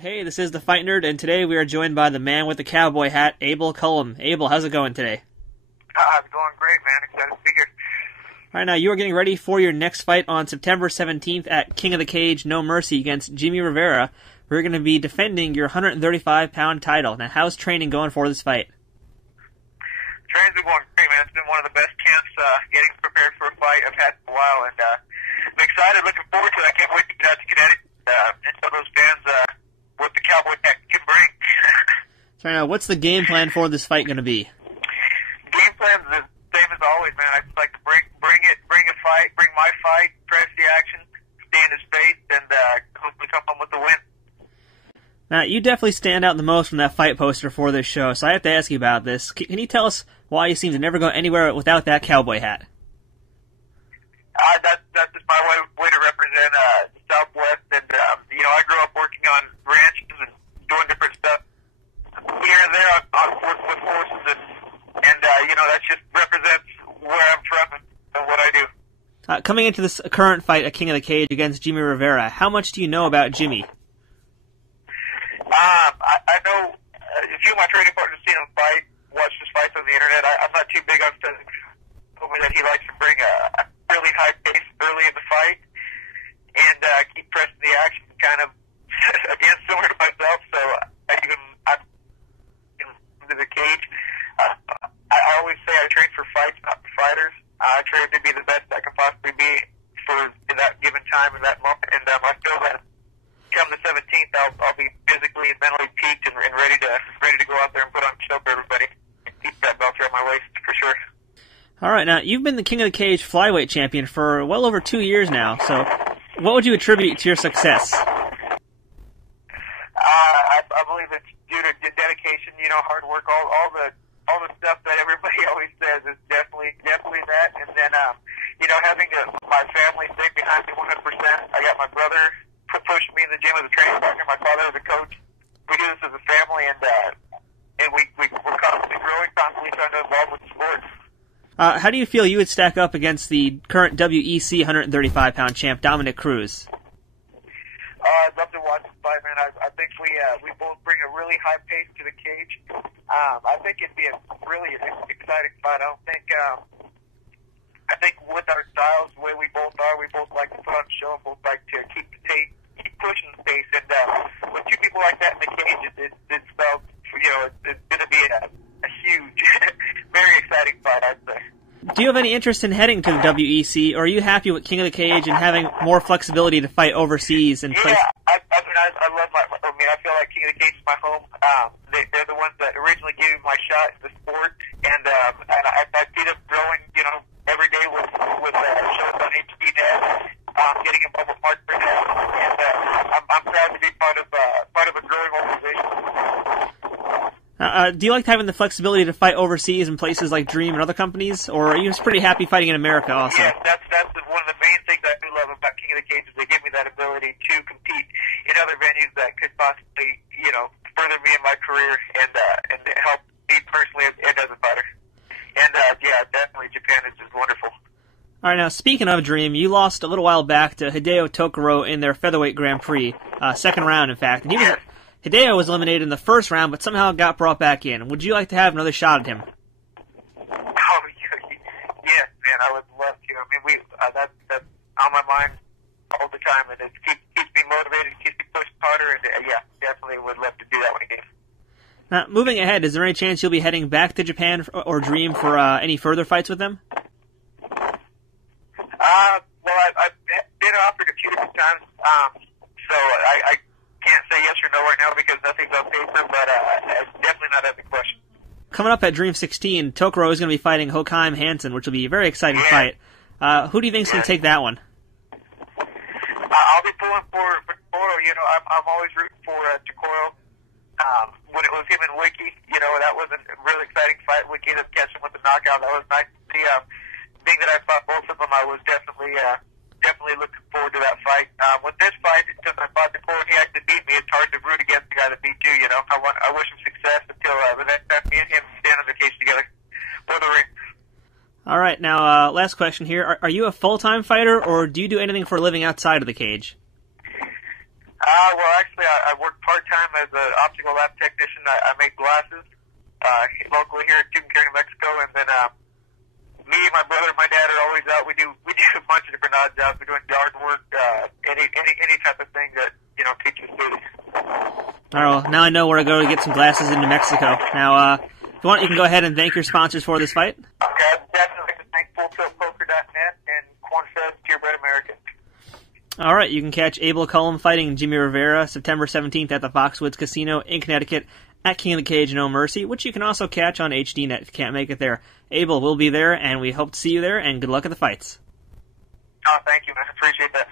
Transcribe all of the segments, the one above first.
Hey, this is the Fight Nerd, and today we are joined by the man with the cowboy hat, Abel Cullum. Abel, how's it going today? It's going great, man. Excited to be here. All right, now you are getting ready for your next fight on September 17th at King of the Cage, No Mercy, against Jimmie Rivera. We're going to be defending your 135-pound title. Now, how's training going for this fight? Training's been going great, man. It's been one of the best camps getting prepared for a fight I've had in a while, and I'm excited, looking forward to it. I can't wait to get out to Connecticut and show those fans what the cowboy hat can bring. So now, what's the game plan for this fight going to be? Game plan's the same as always, man. I just like to bring a fight, bring my fight, press the action, stay in his face, and hopefully come home with the win. Now, you definitely stand out the most from that fight poster for this show, so I have to ask you about this. Can you tell us why you seem to never go anywhere without that cowboy hat? That's just my way to represent the Southwest, and I grew up working on ranches and doing different stuff here and there on with horses, and that just represents where I'm from and what I do. Coming into this current fight at King of the Cage against Jimmie Rivera, how much do you know about Jimmie? I know a few of my training partners seen him fight, watched his fights on the internet. I'm not too big on physics. He told me that he likes to bring a really high pace early in the fight and keep pressing the action, kind of again similar to myself. So I'm into the cage. I always say I train for fights, not for fighters. I train to be the best I can possibly be for that given time in that moment, and I feel that come the 17th, I'll be physically and mentally peaked and ready to go out there and put on a show for everybody and keep that belt around my waist for sure. All right, now you've been the King of the Cage flyweight champion for well over 2 years now. So, what would you attribute to your success? I believe it's due to dedication, hard work, all the stuff that everybody always says is definitely that. And then having my family stick behind me 100%. I got my brother pushed me in the gym as a training partner. My father was a coach. We do this as a family, and we're constantly growing, constantly trying to evolve with the sport. How do you feel you would stack up against the current WEC 135-pound champ, Dominick Cruz? I'd love to watch this fight, man. I think we both bring a really high pace to the cage. I think it'd be a really exciting fight. I think with our styles, the way we both are, we both like to put on a show and both like to keep pushing the pace. And with two people like that in the cage, it spells, it's going to be a huge, very exciting fight, I'd say. Do you have any interest in heading to the WEC, or are you happy with King of the Cage and having more flexibility to fight overseas and place? Yeah, I love I feel like King of the Cage is my home. They're the ones that originally gave me my shot in the sport, and I see them growing, every day with shows on HBNet, getting involved with Mark Burnett, and I'm proud to be part of a growing organization. Do you like having the flexibility to fight overseas in places like Dream and other companies, or are you just pretty happy fighting in America also? Yeah, that's one of the main things I do love about King of the Cage is they give me that ability to compete in other venues that could possibly, further me in my career and help me personally and as a fighter. And definitely Japan is just wonderful. All right, now speaking of Dream, you lost a little while back to Hideo Tokoro in their featherweight Grand Prix, second round in fact, and Hideo was eliminated in the first round, but somehow got brought back in. Would you like to have another shot at him? Oh, yes, man, I would love to. I mean, that's on my mind all the time, and it keeps me motivated, keeps me pushing harder, and definitely would love to do that one again. Now, moving ahead, is there any chance you'll be heading back to Japan or Dream for any further fights with them? Well, I've been offered a few different times, so I can't say yes or no right now because nothing's on paper, but definitely not out of the question. Coming up at Dream 16, Tokoro is going to be fighting Hokaim Hansen, which will be a very exciting fight. Who do you think is going to take that one? I'll be pulling for Tokoro. I'm always rooting for Tokoro. When it was him and Wiki, that was a really exciting fight. Wiki ended up catching with the knockout. That was nice to see. Being that I fought both of them, I was definitely looking forward to that fight. With this fight, because I fought Tokoro and he actually beat me, it's hard to root against the guy that beat you. I wish him success until the next time me and him stand on the cage together for the ring. All right, now last question here: Are you a full-time fighter, or do you do anything for a living outside of the cage? Well, actually, I work part-time as an optical lab technician. I make glasses locally here in Tucumcari, New Mexico, and then me, my brother, and my dad are always out. We do a bunch of different odd jobs. We're doing yard work, any type of thing that keeps us busy. All right, well, now I know where to go to get some glasses in New Mexico. Now, if you want, you can go ahead and thank your sponsors for this fight. Okay, I'd definitely like to thank FullTiltPoker.net and Corn-Fed Purebred American. All right, you can catch Abel Cullum fighting Jimmie Rivera September 17th at the Foxwoods Casino in Connecticut at King of the Cage No Mercy, which you can also catch on HDNet if you can't make it there. Abel will be there, and we hope to see you there, and good luck at the fights. Oh, thank you, man. I appreciate that.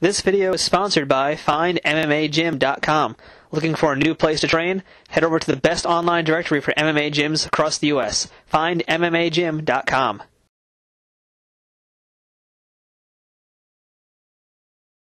This video is sponsored by FindMMAGym.com. Looking for a new place to train? Head over to the best online directory for MMA gyms across the U.S. FindMMAGym.com.